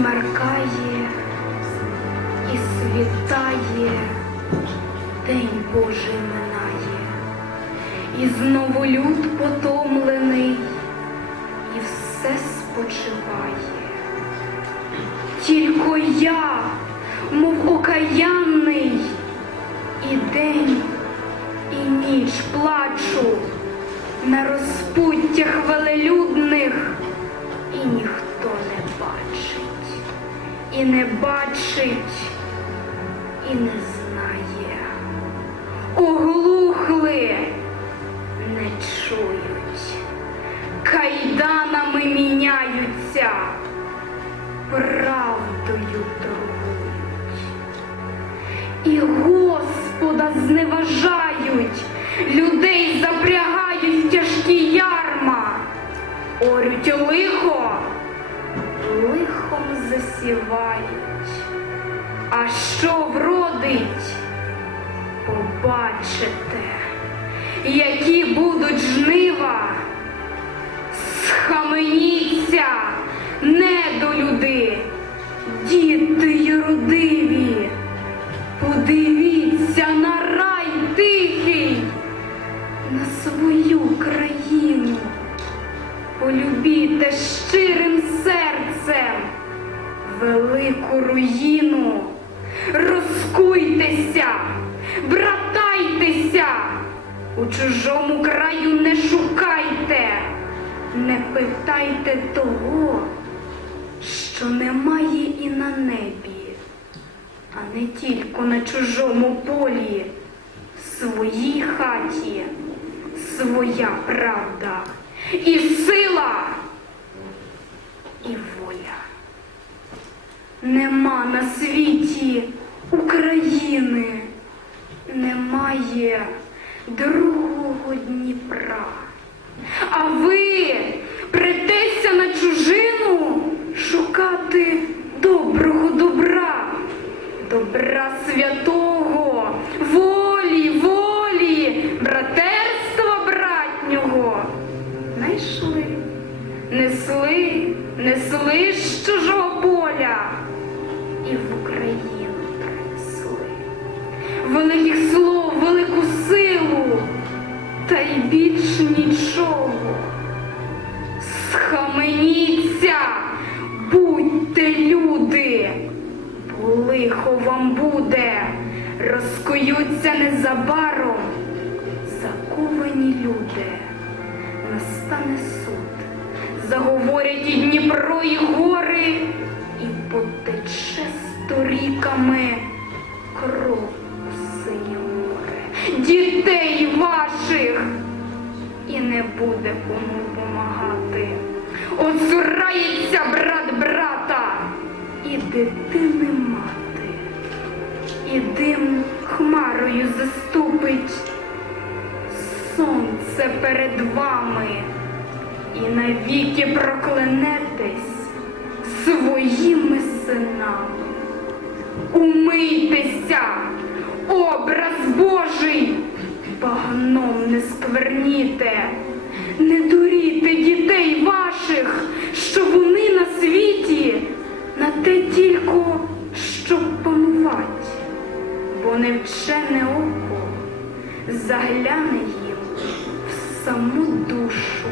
Смеркає і світає, День Божий минає, і знову люд потомлений, і все спочиває. Тільки я, мов окаянний, і день, і ніч плачу на розпуттях велелюдних, і не бачить, і не знає. Оглухли, не чують, кайданами міняються, правдою торгують. І Господа зневажають, людей запрягають в тяжкі ярма, орють лихо, засівають. А що вродить, побачите, які будуть жнива, схаменіться, недолюди, діти юродиві. Подивіться на рай тихий, на свою країну. Полюбіте щирим руїну. Розкуйтеся, братайтеся, у чужому краю не шукайте, не питайте того, що немає і на небі. А не тільки на чужому полі, в своїй хаті своя правда. І сила, і воля. Нема на світі України, немає другого Дніпра. А ви претеся на чужину шукати доброго добра добра святого, та й більш нічого. Схаменіться, будьте люди. Лихо вам буде, розкуються незабаром, заковані люди, настане суд, заговорять і Дніпро, і гори, і потече сторіками кров у синє море, дітей ваших, і не буде кому помагати. Оцурається брат брата і дитини мати, і дим хмарою заступить сонце перед вами, і навіки проклянетесь своїми синами. Умийтеся, образ Божий, багном не скверніте, не дуріте дітей ваших, що вони на світі на те тільки, щоб панувати, бо невчене око загляне їм в саму душу.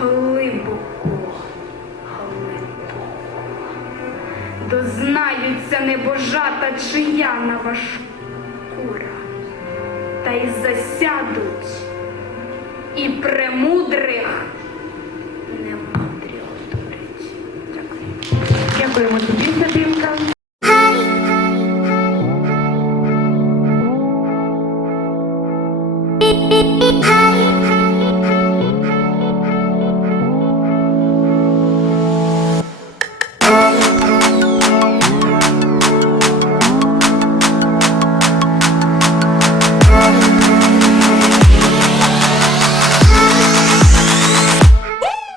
Глибоко. Дознаються небожата, чия нова шкура, та й засядуть і премудрих немудрі одурять. Дякую. Дякуємо тобі,